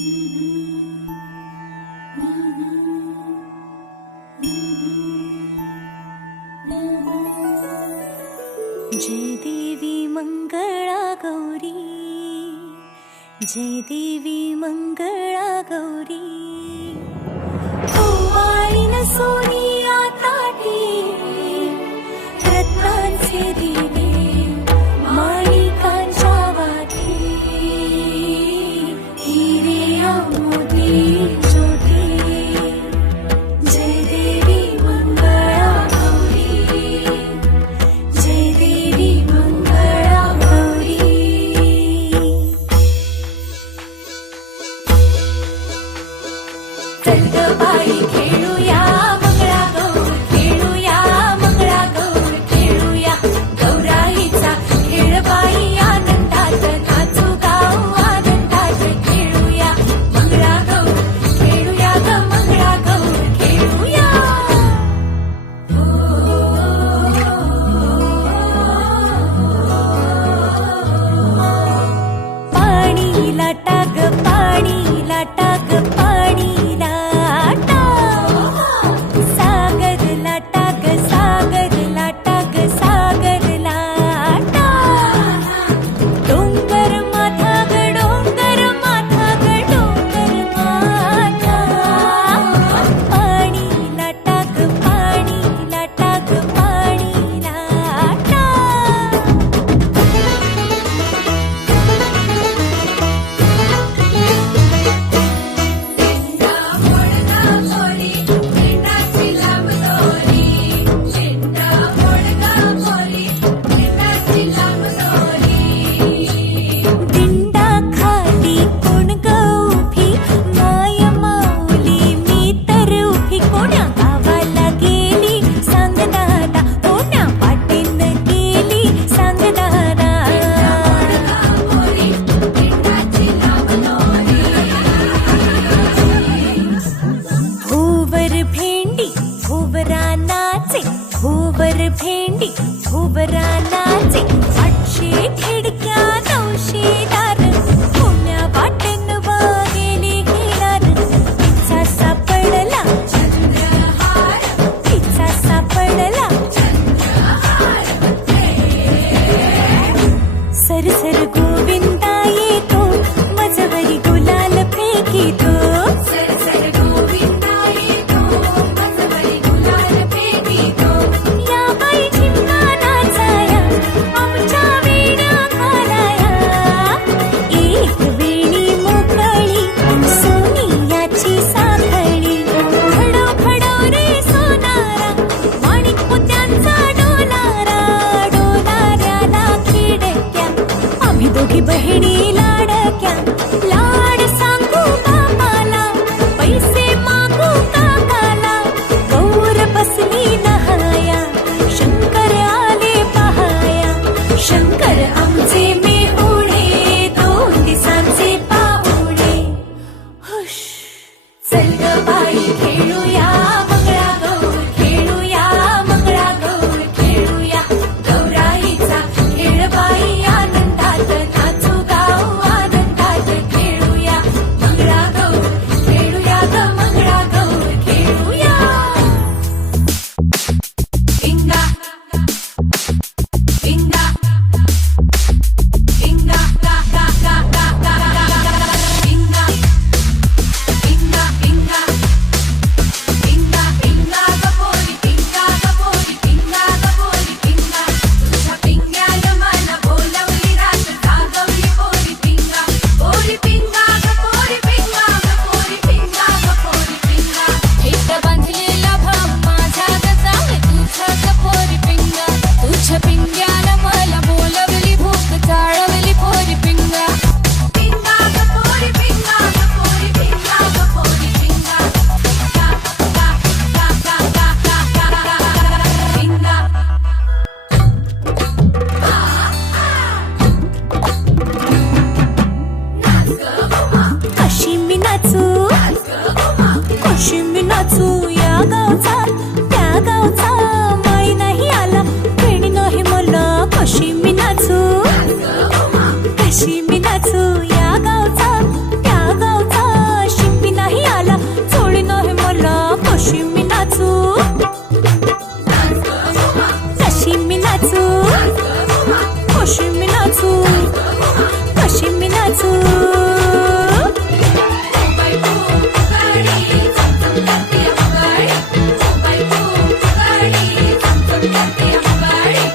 जय देवी मंगळा गौरी, जय देवी मंगळा गौरी, ओवाळीन सोनिया ताटी रत्नांचे दिवे माणिकांच्या वाटी, हिरे मोती ज्योती, जय देवी मंगळा गौरी, जय देवी मंगळा गौरी. चल ग बाई खेळूया मंगळा गौर, खेळूया मंगळा गौर, खेळूया गौराईचा खेळ बाई आनंदात, नाचू गाऊ आनंदात, खेळूया मंगळा गौर, खेळूया ग मंगळा गौर, खेळूया. पाणी लाटा ग पाणी लाटा ग पाणी लाटा, सागर लाटा ग सागर लाटा ग सागर लाटा, डोंगर माथा ग डोंगर माथा ग डोंगर माथा, पाणी लाटा ग पाणी लाटा ग पाणी लाटा. दिंडा खाली कोण ग उभी, माय माऊली मी तर उभी, कोण्या गावाला गेली सांग दादा, कोण्या वाटेन गेली सांग दादा. भुवर भेंडी भुवरा नाचे, भुवर भेंडी भुवरा नाचे, 800 खिडक्या 900 दार, कोण्या वाटेन गेली घेणार, तिचा सापडला तिचा सापडला, सरसर गोविंदा येतो, मजवरी गुलाल फेकितो, सरसर गोविंदा येतो, मजवरी गुलाल फेकितो, या बाई झिंगा नाचाया आमच्या वेण्या घालाया, एक वेणी मोकळी सोनियाची साखळी, खडो खडो रे सोनारा माणिक मोत्यांचा डोलारा, डोलाऱ्याला खिडक्या आम्ही दोघी बहिणी लाडक्या, लाड सांगू बापाला पैसे मागू काकाला, गौर बसली नहाया शंकर आले पहाया, शंकर आमचे मेहुणे 2 दिवसांचे पाहुणे. हुश चल ग बाई खेळूया मंगळा गौर, खेळूया मंगळा गौर, खेळूया गौराईचा खेळ बाई आनंदात, नाचू गाऊ आनंदात, खेळूया मंगळा गौर, खेळूया ग मंगळा गौर, खेळूया. इंगा इंगा इंगा गा गा गा गा गा गा, इंगा इंगा इंगा इंगा इंगा गपोरी, इंगा गपोरी, इंगा गपोरी, इंगा तुझ्या पिंग्याला मला बोलवली रात, जागवली पोरी पिंगा, पोरी पिंगा गपोरी पिंगा, गपोरी पिंगा, गपोरी पिंगा, इथं बांधलेला भाव माझा गजा, तुझ्या गपोरी पिंगा, तुझ्या पिंग्याला मला बोलवली भूक चाळवली पोरी पिंगा, पिंगा गपोरी पिंगा, गपोरी पिंगा, गपोरी पिंगा, गा गा गा गा गा गा गा, पिंगा. कशी मी नाचू कशी मी नाचू, या गावचा त्या गावचा माई नाही आला, वेणी नाही मला, कशी मी नाचू कशी मी नाचू, या गावचा त्या गावचा नाचू कशी मी नाचू बायको गाडी चमचम करते गाडी बायको गाडी चमचम करते गाडी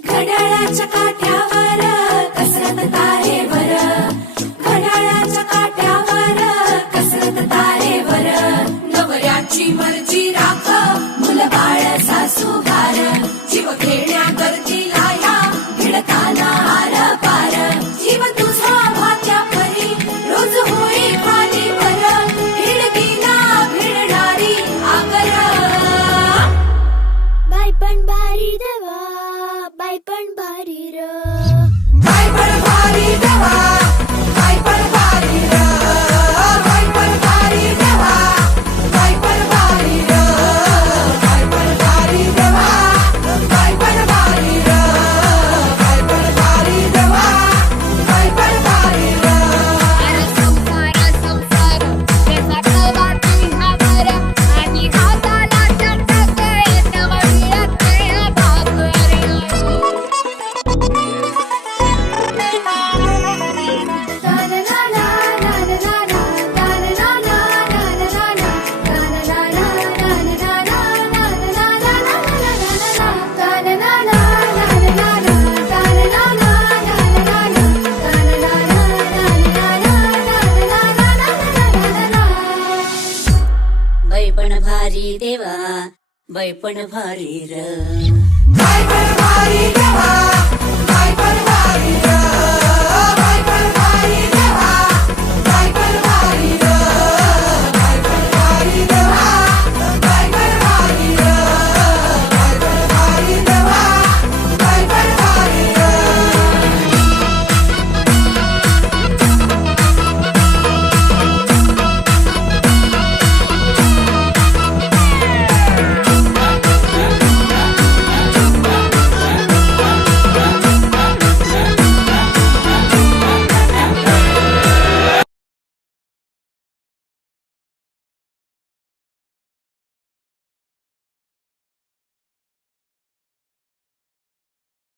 घड्याळाच्या काठ्यावर कसरत तारेवर घड्याळाच्या काठ्यावर कसरत तारेवर नवऱ्याची मर्जी राख मुलं बाळ सासू घार जीव खेळण्या गर्दीला या भिडताना आर पार जीव तुझा भात्या परी रोज होई खाली वर भिडकीला भिडणारी आगर बाई पण भारी देवा बाई पण भारी र बाई पण भारी देवा बाई पण भारी र बाई पण भारी देवा बाई पण भारी र बाई पण भारी देवा बाई पण भारी र बाई पण भारी देवा बाई पण भारी र अरे संसार संसार त्याचा कवा तुझ्यावर आणि हाताला चटक येतं वडियाचे भाकर बाई पण भारी देवा बाई पण भारी र बाई पण भारी देवा